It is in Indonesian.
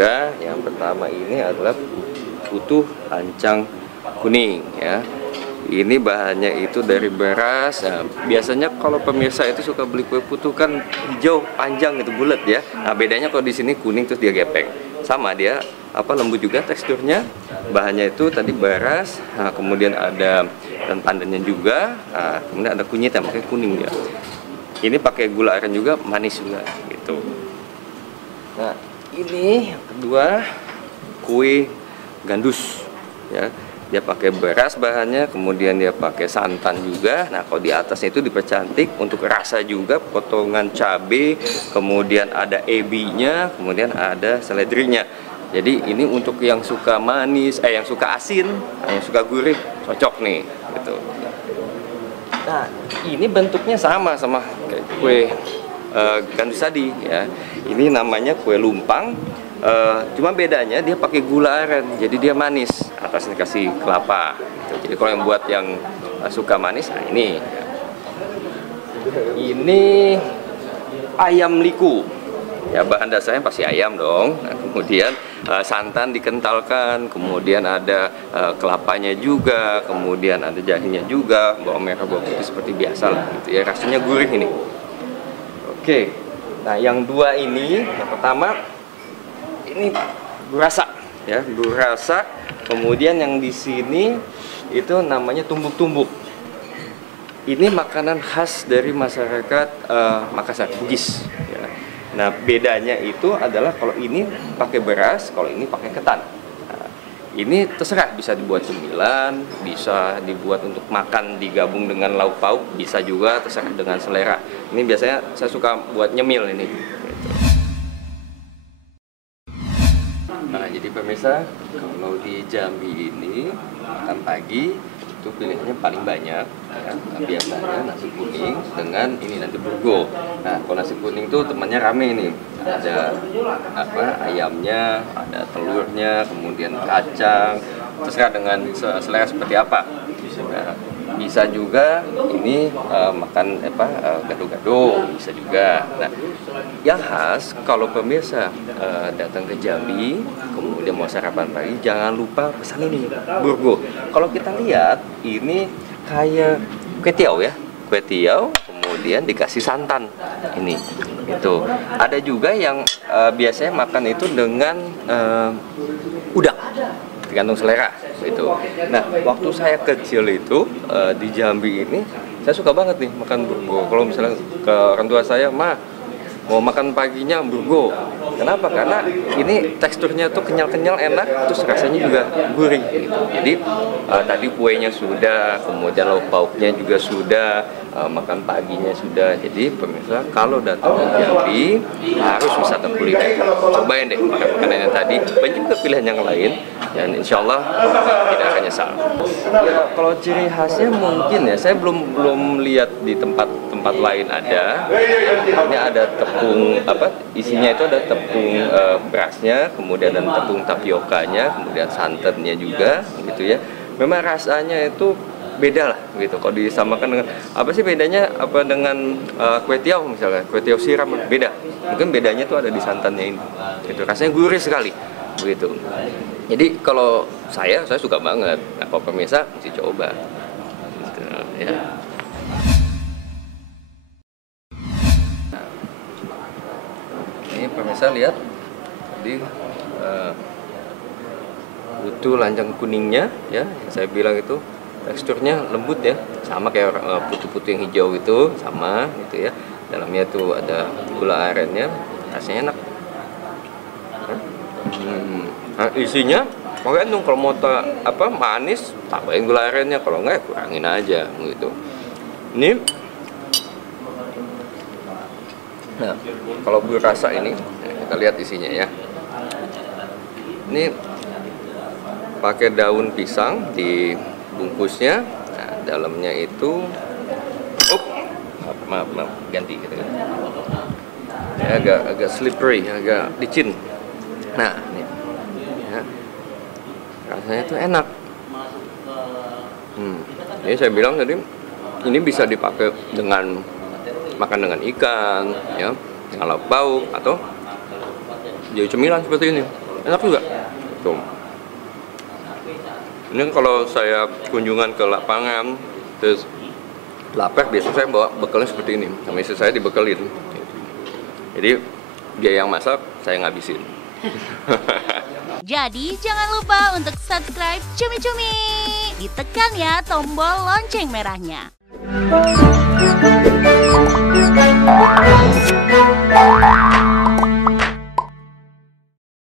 juga. Yang pertama ini adalah putu lancang kuning ya. Ini bahannya itu dari beras. Nah, biasanya kalau pemirsa itu suka beli kue putu kan hijau panjang itu bulat ya. Nah, bedanya kalau di sini kuning terus dia gepeng. Sama dia lembut juga teksturnya. Bahannya itu tadi beras. Nah, kemudian ada dan pandannya juga. Nah, kemudian ada kunyitnya makanya kuning dia. Ini pakai gula aren juga, manis juga gitu. Nah, ini yang kedua kue gandus ya. Dia pakai beras bahannya, kemudian dia pakai santan juga. Nah, kalau di atasnya itu dipercantik untuk rasa juga, potongan cabai, kemudian ada ebinya, kemudian ada seledrinya. Jadi ini untuk yang suka manis, yang suka asin, yang suka gurih, cocok nih gitu. Nah, ini bentuknya sama kayak kue gandus tadi ya. Ini namanya kue lumpang. Cuma bedanya dia pakai gula aren, jadi dia manis, atasnya kasih kelapa gitu. Jadi kalau yang buat yang suka manis, nah ini ayam liku ya, bahan dasarnya pasti ayam dong. Nah, kemudian santan dikentalkan, kemudian ada kelapanya juga, kemudian ada jahenya juga, bawang merah, bawang putih seperti biasa lah gitu ya, rasanya gurih ini. Oke, nah yang dua ini, yang pertama ini burasa ya, burasa. Kemudian yang di sini itu namanya tumbuk-tumbuk. Ini makanan khas dari masyarakat Makassar, Bugis ya. Nah, bedanya itu adalah kalau ini pakai beras, kalau ini pakai ketan. Nah, ini terserah, bisa dibuat cemilan, bisa dibuat untuk makan digabung dengan lauk pauk, bisa juga terserah dengan selera. Ini biasanya saya suka buat nyemil ini. Nah, jadi pemirsa, kalau di Jambi ini makan pagi itu pilihannya paling banyak ya. Biasanya nasi kuning dengan ini nanti burgo. Nah, kalau nasi kuning tuh temannya rame nih. Ada ayamnya, ada telurnya, kemudian kacang, terserah dengan selera seperti apa. Nah, bisa juga ini makan gado-gado, bisa juga. Nah, yang khas kalau pemirsa datang ke Jambi kemudian mau sarapan pagi, jangan lupa pesan ini burgo. Kalau kita lihat ini kayak kue tiaw ya, kue tiaw kemudian dikasih santan ini. Itu ada juga yang biasanya makan itu dengan udang, tergantung selera itu. Nah, waktu saya kecil itu di Jambi ini saya suka banget nih makan burgo. Kalau misalnya ke orang tua saya, "Ma, mau makan paginya burgo." Kenapa? Karena ini teksturnya tuh kenyal-kenyal, enak, terus rasanya juga gurih gitu. Jadi tadi kuenya sudah, kemudian lauk pauknya juga sudah, makan paginya sudah. Jadi pemirsa kalau datang ke Jambi harus wisata kuliner. Cobain deh makanan yang tadi, banyak juga pilihan yang lain, dan insya Allah tidak akan nyesal. Ya, kalau ciri khasnya mungkin ya, saya belum lihat di tempat lain ada. Ini ada tepung isinya itu ada tepung berasnya, kemudian ada tepung tapiokanya, kemudian santannya juga gitu ya. Memang rasanya itu beda lah gitu. Kalau disamakan dengan bedanya dengan kue tiaw misalnya, kue tiaw siram beda. Mungkin bedanya tuh ada di santannya ini. Gitu. Rasanya gurih sekali begitu. Jadi kalau saya suka banget. Nah, kalau pemirsa mesti coba. Gitu, ya. Ini pemirsa lihat tadi putu lancang kuningnya ya, yang saya bilang itu teksturnya lembut ya, sama kayak putu-putu yang hijau itu, sama gitu ya. Dalamnya tuh ada gula arennya, rasanya enak. Nah, isinya pokoknya kalau mau manis tambahin gula arennya, kalau enggak ya kurangin aja gitu. Ini nah, kalau burasa ini kita lihat isinya ya. Ini pakai daun pisang di bungkusnya. Nah, dalamnya itu maaf ganti gitu kan. Ya, agak slippery, agak licin. Nah, ini ya. Rasanya tuh enak. Ini saya bilang tadi ini bisa dipakai dengan makan dengan ikan ya, dengan lauk pauk atau jadi cemilan seperti ini. enak juga. Tuh. Ini kalau saya kunjungan ke lapangan, terus lapar, biasanya saya bawa bekalnya seperti ini. Sama istri saya dibekelin. Jadi biaya yang masak saya ngabisin. Jadi jangan lupa untuk subscribe Cumi Cumi. Ditekan ya tombol lonceng merahnya.